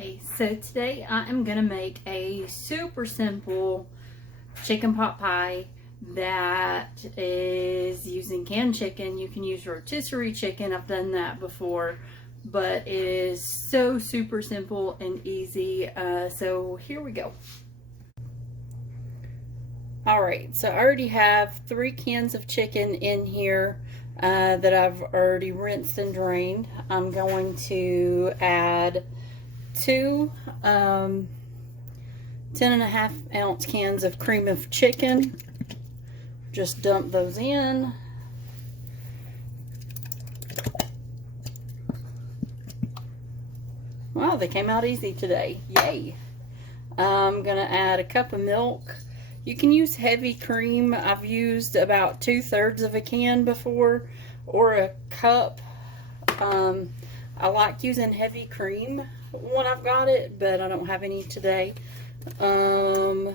Hey, so today I am going to make a super simple chicken pot pie that is using canned chicken. You can use rotisserie chicken. I've done that before, but it is so super simple and easy. So here we go. Alright, so I already have 3 cans of chicken in here that I've already rinsed and drained. I'm going to add 2 10.5 ounce cans of cream of chicken. Just dump those in. Wow, they came out easy today. Yay! I'm gonna add a cup of milk. You can use heavy cream. I've used about 2/3 of a can before, or a cup. I like using heavy cream when I've got it, but I don't have any today. I'm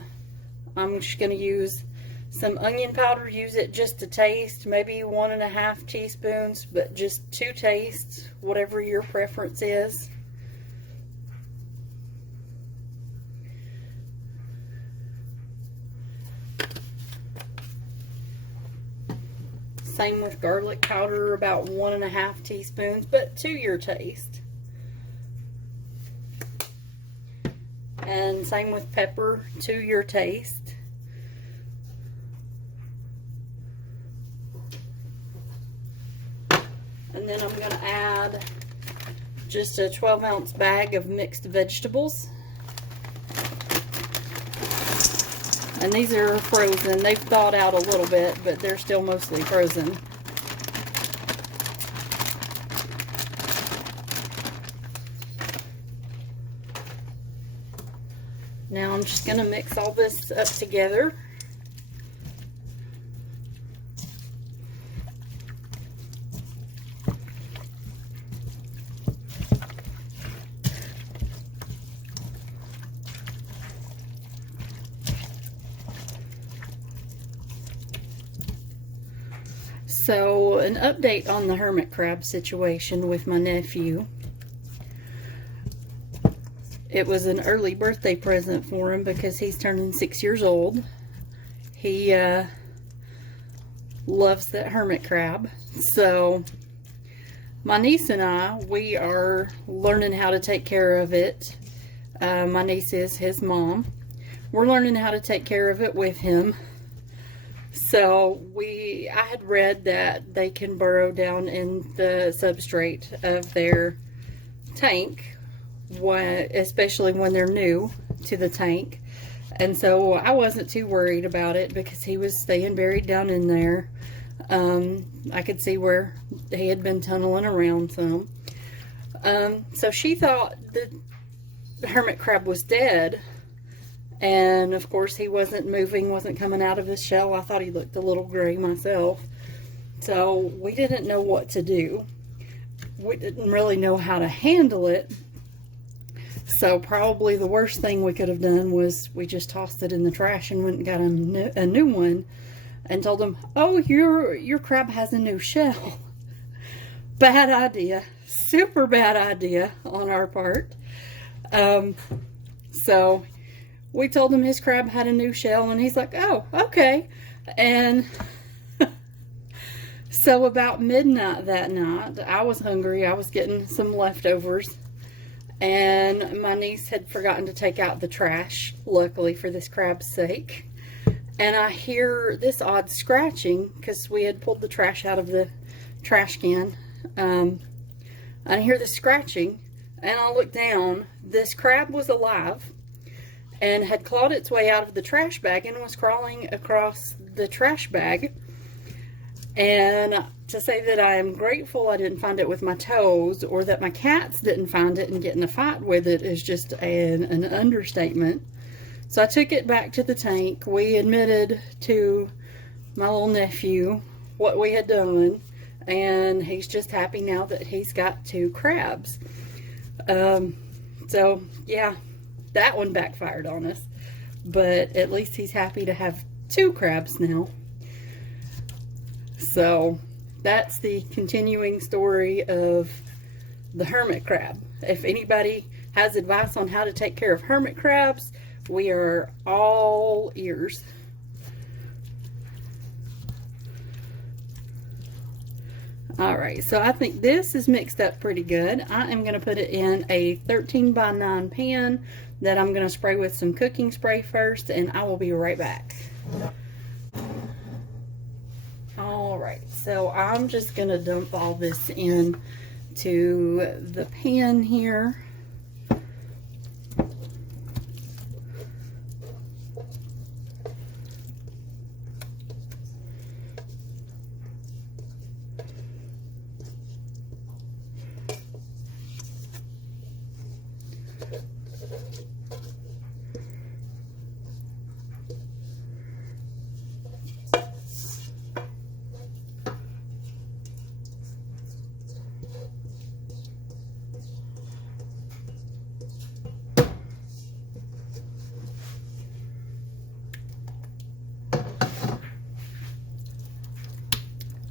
just going to use some onion powder. Use it just to taste, maybe 1.5 teaspoons, but just to taste, whatever your preference is. Same with garlic powder, about 1.5 teaspoons, but to your taste. And same with pepper, to your taste. And then I'm going to add just a 12-ounce bag of mixed vegetables. And these are frozen. They've thawed out a little bit, but they're still mostly frozen. Now I'm just going to mix all this up together. So, an update on the hermit crab situation with my nephew. It was an early birthday present for him because he's turning 6 years old. He loves that hermit crab. So, my niece and I, we are learning how to take care of it. My niece is his mom. We're learning how to take care of it with him. So I had read that they can burrow down in the substrate of their tank, especially when they're new to the tank. And so I wasn't too worried about it because he was staying buried down in there. I could see where he had been tunneling around some. So she thought the hermit crab was dead. And of course he wasn't moving, wasn't coming out of his shell. I thought he looked a little gray myself. So we didn't know what to do. We didn't really know how to handle it. So probably the worst thing we could have done was we just tossed it in the trash and went and got a new one and told them, oh, your crab has a new shell. Bad idea. Super bad idea on our part. So we told him his crab had a new shell, and he's like, oh, okay. And so about midnight that night, I was hungry. I was getting some leftovers, and my niece had forgotten to take out the trash, luckily for this crab's sake. And I hear this odd scratching because we had pulled the trash out of the trash can. I hear the scratching, and I look down. This crab was alive and had clawed its way out of the trash bag and was crawling across the trash bag. And to say that I am grateful I didn't find it with my toes, or that my cats didn't find it and get in a fight with it, is just an understatement. So I took it back to the tank. We admitted to my little nephew what we had done, and he's just happy now that he's got 2 crabs. So yeah, that one backfired on us, but at least he's happy to have 2 crabs now. So that's the continuing story of the hermit crab. If anybody has advice on how to take care of hermit crabs, we are all ears. Alright, so I think this is mixed up pretty good. I am going to put it in a 13 by 9 pan that I'm going to spray with some cooking spray first, and I will be right back. Alright, so I'm just going to dump all this in to the pan here.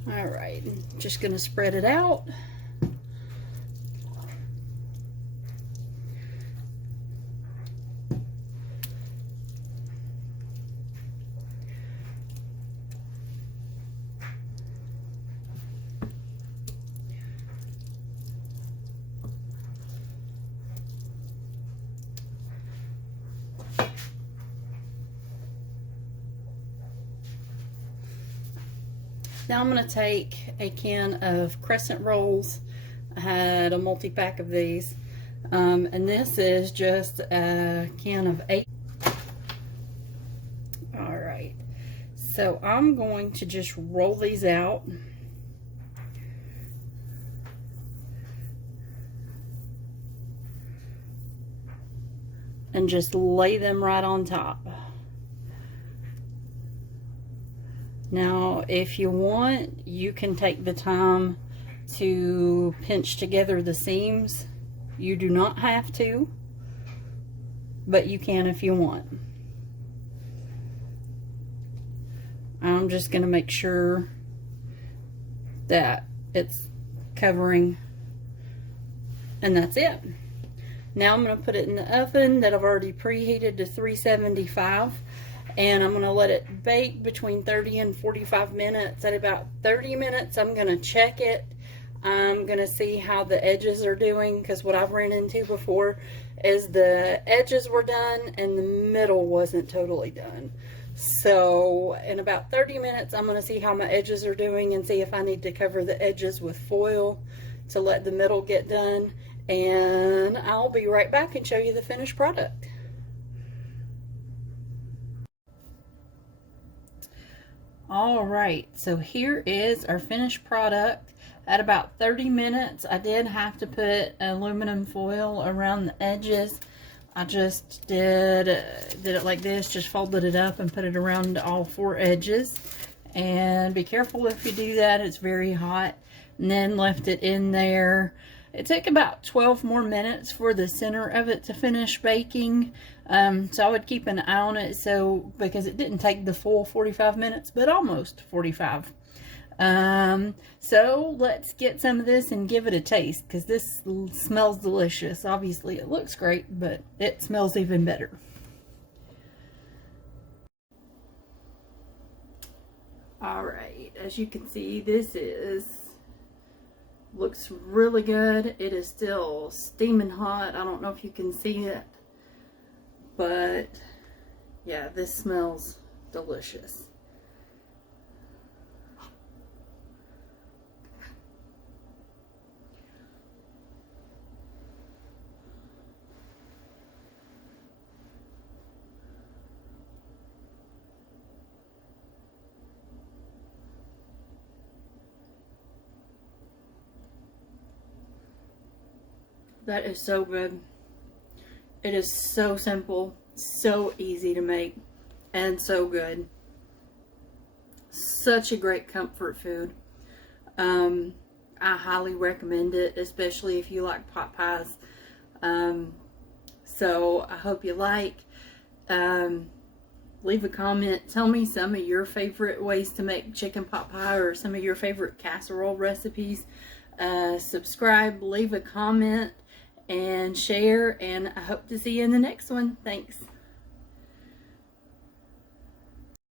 Alright, just going to spread it out. Now I'm going to take a can of crescent rolls. I had a multi-pack of these. And this is just a can of 8. Alright, so I'm going to just roll these out. And just lay them right on top. Now, if you want, you can take the time to pinch together the seams. You do not have to, but you can if you want. I'm just going to make sure that it's covering, and that's it. Now I'm going to put it in the oven that I've already preheated to 375. And I'm going to let it bake between 30 and 45 minutes. At about 30 minutes, I'm going to check it. I'm going to see how the edges are doing, because what I've ran into before is the edges were done and the middle wasn't totally done. So in about 30 minutes, I'm going to see how my edges are doing and see if I need to cover the edges with foil to let the middle get done. And I'll be right back and show you the finished product. Alright, so here is our finished product. At about 30 minutes, I did have to put aluminum foil around the edges. I just did it like this, just folded it up and put it around all 4 edges. And be careful if you do that, it's very hot. And then left it in there. It took about 12 more minutes for the center of it to finish baking. So I would keep an eye on it, because it didn't take the full 45 minutes, but almost 45. So let's get some of this and give it a taste, because this smells delicious. Obviously it looks great, but it smells even better. Alright, as you can see, looks really good. It is still steaming hot. I don't know if you can see it, but yeah, this smells delicious. That is so good. It is so simple, so easy to make, and so good. Such a great comfort food. I highly recommend it, especially if you like pot pies. So I hope you like. Leave a comment. Tell me some of your favorite ways to make chicken pot pie, or some of your favorite casserole recipes. Subscribe, leave a comment. and share, and I hope to see you in the next one. Thanks.